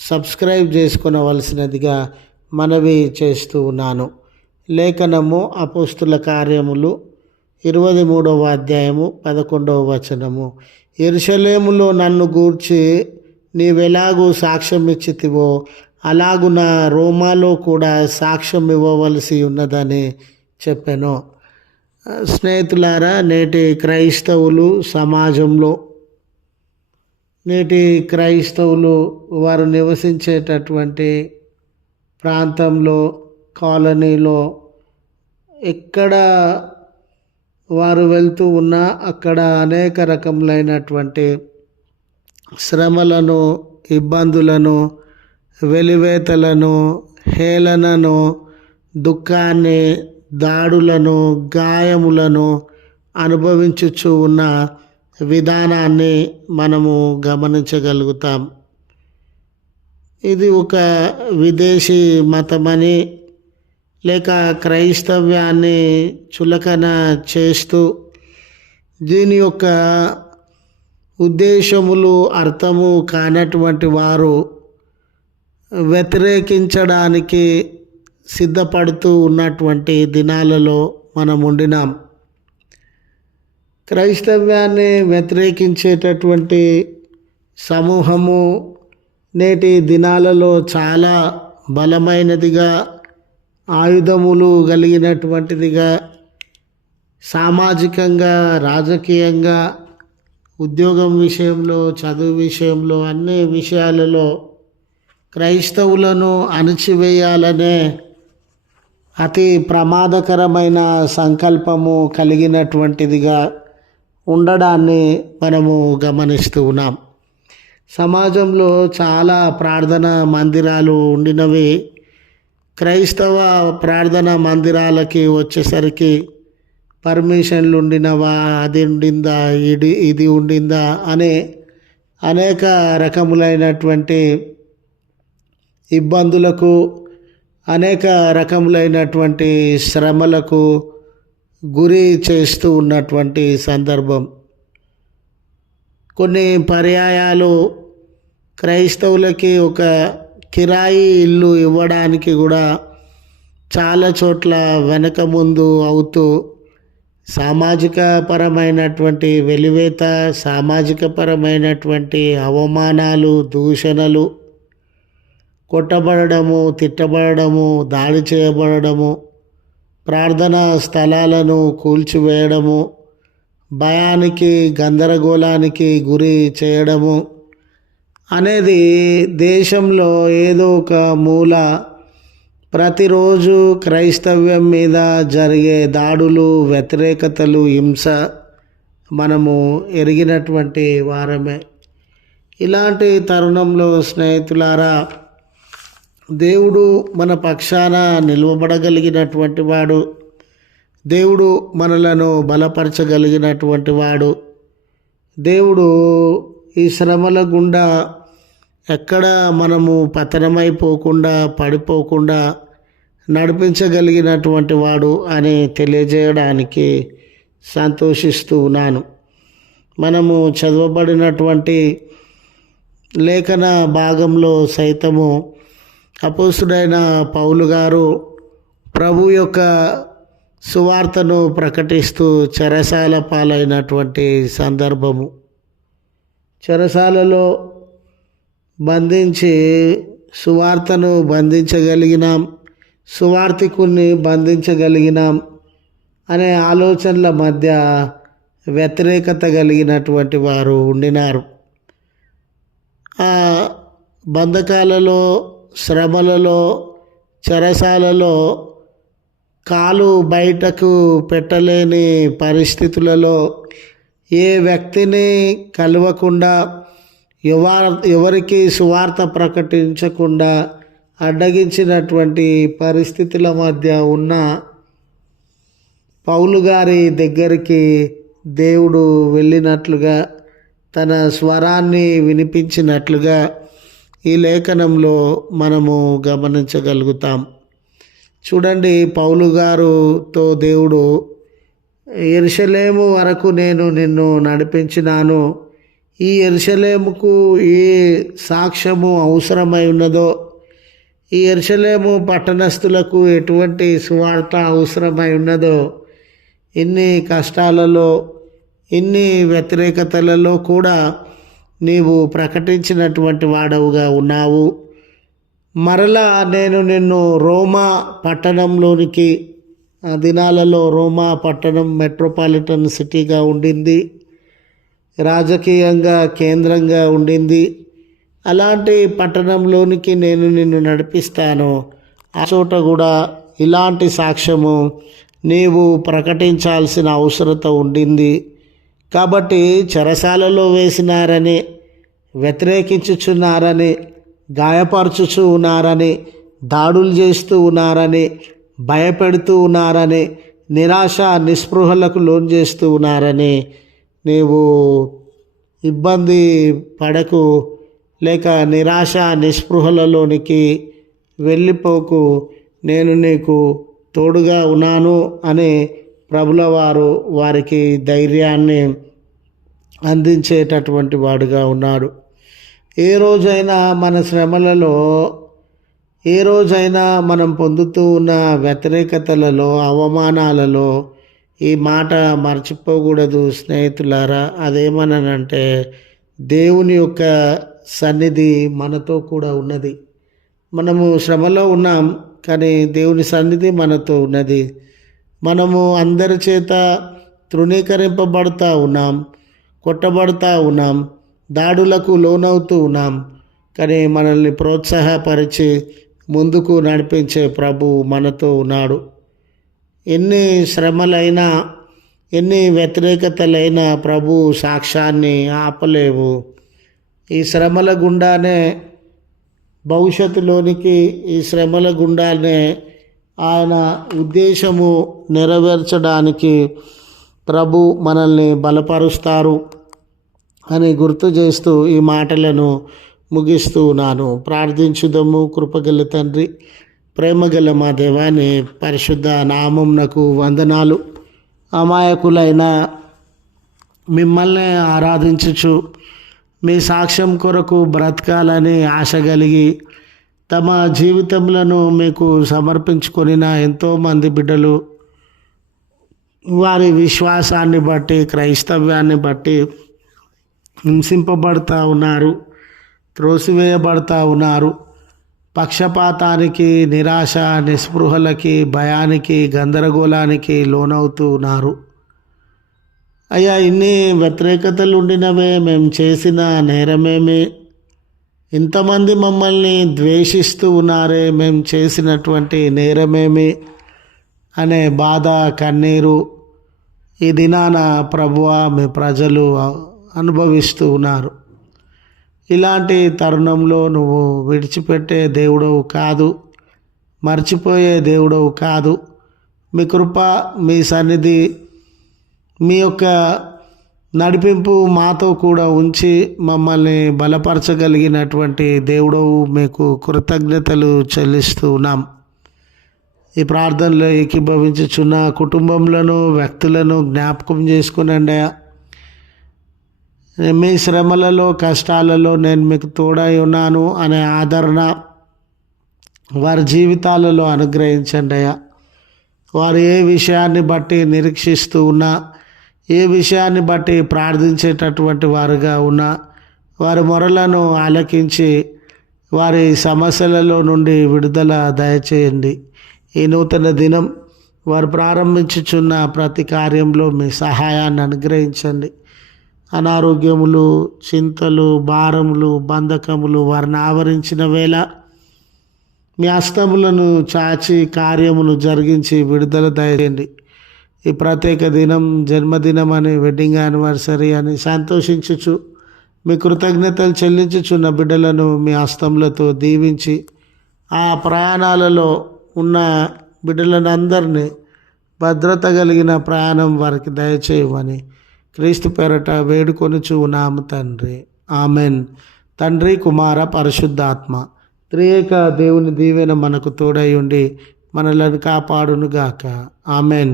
Subscribe చేసుకునవలసినదిగా మనవి చేస్తూ ఉన్నాను. లేఖనము అపోస్తుల కార్యములు ఇరవై మూడవ అధ్యాయము పదకొండవ వచనము. ఎరుషలేములో నన్ను గూర్చి నీవెలాగూ సాక్ష్యం ఇచ్చితివో అలాగున రోమాలో కూడా సాక్ష్యం ఇవ్వవలసి ఉన్నదని చెప్పాను. స్నేహితులారా నేటి క్రైస్తవులు సమాజంలో నేటి క్రైస్తవులు వారు నివసించేటటువంటి ప్రాంతంలో కాలనీలో ఎక్కడ వారు వెళ్తూ ఉన్నా అక్కడ అనేక రకములైనటువంటి శ్రమలను ఇబ్బందులను వెలివేతలను హేళనను దుఃఖాన్ని దాడులను గాయములను అనుభవించుచు ఉన్న విధానాన్ని మనము గమనించగలుగుతాం. ఇది ఒక విదేశీ మతమని లేక క్రైస్తవ్యాన్ని చులకన చేస్తూ దీని యొక్క ఉద్దేశములు అర్థము కానటువంటి వారు వ్యతిరేకించడానికి సిద్ధపడుతూ ఉన్నటువంటి దినాలలో మనం ఉండినాం క్రైస్తవ్యాన్ని వ్యతిరేకించేటటువంటి సమూహము నేటి దినాలలో చాలా బలమైనదిగా ఆయుధములు కలిగినటువంటిదిగా సామాజికంగా రాజకీయంగా ఉద్యోగం విషయంలో చదువు విషయంలో అన్ని విషయాలలో క్రైస్తవులను అణిచివేయాలనే అతి ప్రమాదకరమైన సంకల్పము కలిగినటువంటిదిగా ఉండడాన్ని మనము గమనిస్తూ ఉన్నాం. సమాజంలో చాలా ప్రార్థన మందిరాలు ఉండినవి. క్రైస్తవ ప్రార్థన మందిరాలకి వచ్చేసరికి పర్మిషన్లు ఉండినవా అది ఉండిందా ఇది ఇది ఉండిందా అనే అనేక రకములైనటువంటి ఇబ్బందులకు అనేక రకములైనటువంటి శ్రమలకు గురి చేస్తూ ఉన్నటువంటి సందర్భం. కొన్ని పర్యాయాలు క్రైస్తవులకి ఒక కిరాయి ఇల్లు ఇవ్వడానికి కూడా చాలా చోట్ల వెనక ముందు అవుతూ సామాజిక పరమైనటువంటి వెలివేత సామాజిక పరమైనటువంటి అవమానాలు దూషణలు కొట్టబడము తిట్టబడము దాడి చేయబడము ప్రార్థనా స్థలాలను కూల్చివేయడము భయానికి గందరగోళానికి గురి చేయడము అనేది దేశంలో ఏదో ఒక మూల. ప్రతిరోజు క్రైస్తవ్యం మీద జరిగే దాడులు వ్యతిరేకతలు హింస మనము ఎరిగినటువంటి వారమే. ఇలాంటి తరుణంలో స్నేహితులారా దేవుడు మన పక్షాన నిలవబడగలిగినటువంటి వాడు. దేవుడు మనలను బలపరచగలిగినటువంటి వాడు. దేవుడు ఈ శ్రమల గుండా ఎక్కడ మనము పతనమైపోకుండా పడిపోకుండా నడిపించగలిగినటువంటి వాడు అని తెలియజేయడానికి సంతోషిస్తూ ఉన్నాను. మనము చదవబడినటువంటి లేఖన భాగంలో సైతము అపోసుడైన పౌలు గారు ప్రభు యొక్క సువార్తను ప్రకటిస్తూ చెరసాల పాలైనటువంటి సందర్భము. చెరసాలలో బంధించి సువార్తను బంధించగలిగినాం సువార్థికుల్ని బంధించగలిగినాం అనే ఆలోచనల మధ్య వ్యతిరేకత కలిగినటువంటి వారు ఉండినారు. ఆ బంధకాలలో శ్రమలలో చెరసాలలో కాలు బయటకు పెట్టలేని పరిస్థితులలో ఏ వ్యక్తిని కలవకుండా ఎవరికి సువార్త ప్రకటించకుండా అడ్డగించినటువంటి పరిస్థితుల మధ్య ఉన్న పౌలు గారి దగ్గరికి దేవుడు వెళ్ళినట్లుగా తన స్వరాన్ని వినిపించినట్లుగా ఈ లేఖనంలో మనము గమనించగలుగుతాం. చూడండి పౌలు గారుతో దేవుడు ఎరుషలేము వరకు నేను నిన్ను నడిపించినాను. ఈ ఎరుషలేముకు ఏ సాక్ష్యము అవసరమై ఉన్నదో ఈ ఎరుషలేము పట్టణస్థులకు ఎటువంటి సువార్త అవసరమై ఉన్నదో ఇన్ని కష్టాలలో ఇన్ని వ్యతిరేకతలలో కూడా నీవు ప్రకటించినటువంటి వాడవుగా ఉన్నావు. మరలా నేను నిన్ను రోమా పట్టణంలోనికి ఆ దినాలలో రోమా పట్టణం మెట్రోపాలిటన్ సిటీగా ఉండింది. రాజకీయంగా కేంద్రంగా ఉండింది. అలాంటి పట్టణంలోనికి నేను నిన్ను నడిపిస్తాను. ఆ చోట కూడా ఇలాంటి సాక్ష్యము నీవు ప్రకటించాల్సిన అవసరత ఉండింది. కాబట్టి చెరసాలలో వేసినారని వ్యతిరేకించుచున్నారని గాయపరచుచు ఉన్నారని దాడులు చేస్తూ ఉన్నారని భయపెడుతూ ఉన్నారని నిరాశ నిస్పృహలకు లోన్ చేస్తూ ఉన్నారని నీవు ఇబ్బంది పడకు లేక నిరాశ నిస్పృహలలోనికి వెళ్ళిపోకు. నేను నీకు తోడుగా ఉన్నాను అని ప్రభుల వారు వారికి ధైర్యాన్ని అందించేటటువంటి వాడుగా ఉన్నాడు. ఏ రోజైనా మన శ్రమలలో ఏ రోజైనా మనం పొందుతూ ఉన్న వ్యతిరేకతలలో అవమానాలలో ఈ మాట మర్చిపోకూడదు స్నేహితులారా. అదేమనంటే దేవుని యొక్క సన్నిధి మనతో కూడా ఉన్నది. మనము శ్రమలో ఉన్నాం కానీ దేవుని సన్నిధి మనతో ఉన్నది. మనము అందరి చేత తృణీకరింపబడతా ఉన్నాం కొట్టబడతా ఉన్నాం దాడులకు లోనవుతూ ఉన్నాం. కానీ మనల్ని ప్రోత్సాహపరిచి ముందుకు నడిపించే ప్రభు మనతో ఉన్నాడు. ఎన్ని శ్రమలైనా ఎన్ని వ్యతిరేకతలైనా ప్రభు సాక్ష్యాన్ని ఆపలేవు. ఈ శ్రమల గుండానే భవిష్యత్తులోనికి ఈ శ్రమల గుండానే ఆయన ఉద్దేశము నెరవేర్చడానికి ప్రభు మనల్ని బలపరుస్తారు అని గుర్తు చేస్తూ ఈ మాటలను ముగిస్తూ ఉన్నాను. ప్రార్థించుదము కృపగల తండ్రి ప్రేమగల మా దేవాన్ని పరిశుద్ధ నామంనకు వందనాలు. అమాయకులైన మిమ్మల్ని ఆరాధించుచు మీ సాక్ష్యం కొరకు బ్రతకాలని ఆశ కలిగి తమ జీవితములను మీకు సమర్పించుకొనిన ఎంతోమంది బిడ్డలు వారి విశ్వాసాన్ని బట్టి క్రైస్తవ్యాన్ని బట్టి హింసింపబడతా ఉన్నారు త్రోసివేయబడతా ఉన్నారు. పక్షపాతానికి నిరాశ నిస్పృహలకి భయానికి గందరగోళానికి లోనవుతూ ఉన్నారు. అయ్యా ఇన్ని వ్యతిరేకతలు ఉండినవే మేము చేసిన నేరమేమి? ఇంతమంది మమ్మల్ని ద్వేషిస్తూ ఉన్నారే మేము చేసినటువంటి నేరమేమి? అనే బాధ కన్నీరు ఈ దినాన ప్రభువ మీ ప్రజలు అనుభవిస్తూ ఉన్నారు. ఇలాంటి తరుణంలో నువ్వు విడిచిపెట్టే దేవుడవు కాదు మర్చిపోయే దేవుడవు కాదు. మీ కృప మీ సన్నిధి మీ యొక్క నడిపింపు మాతో కూడా ఉంచి మమ్మల్ని బలపరచగలిగినటువంటి దేవుడవు మీకు కృతజ్ఞతలు చెల్లిస్తూ ఉన్నాం. ఈ ప్రార్థనలో ఏకీభవించుచున్న కుటుంబంలో వ్యక్తులను జ్ఞాపకం చేసుకునండి మీ శ్రమలలో కష్టాలలో నేను మీకు తోడై ఉన్నాను అనే ఆదరణ వారి జీవితాలలో అనుగ్రహించండి అయ్యా. వారు ఏ విషయాన్ని బట్టి నిరీక్షిస్తూ ఉన్నా ఏ విషయాన్ని బట్టి ప్రార్థించేటటువంటి వారుగా ఉన్నా వారి మొరలను ఆలకించి వారి సమస్యలలో నుండి విడుదల దయచేయండి. ఈ నూతన దినం వారు ప్రారంభించుచున్న ప్రతి కార్యంలో మీ సహాయాన్ని అనుగ్రహించండి. అనారోగ్యములు చింతలు భారములు బంధకములు వారిని ఆవరించిన వేళ మీ హస్తములను చాచి కార్యమును జరిగించి విడుదల దయచేయండి. ఈ ప్రత్యేక దినం జన్మదినం అని వెడ్డింగ్ యానివర్సరీ అని సంతోషించుచు మీ కృతజ్ఞతలు చెల్లించుచున్న బిడ్డలను మీ హస్తములతో దీవించి ఆ ప్రయాణాలలో ఉన్న బిడ్డలను అందరినీ భద్రత కలిగిన ప్రయాణం వారికి దయచేయమని క్రీస్తు పేరట వేడుకొనుచు ఉన్నాము తండ్రి. ఆమెన్. తండ్రి కుమార పరిశుద్ధాత్మ త్రియేక దేవుని దీవెన మనకు తోడై ఉండి మనలను కాపాడునుగాక. ఆమెన్.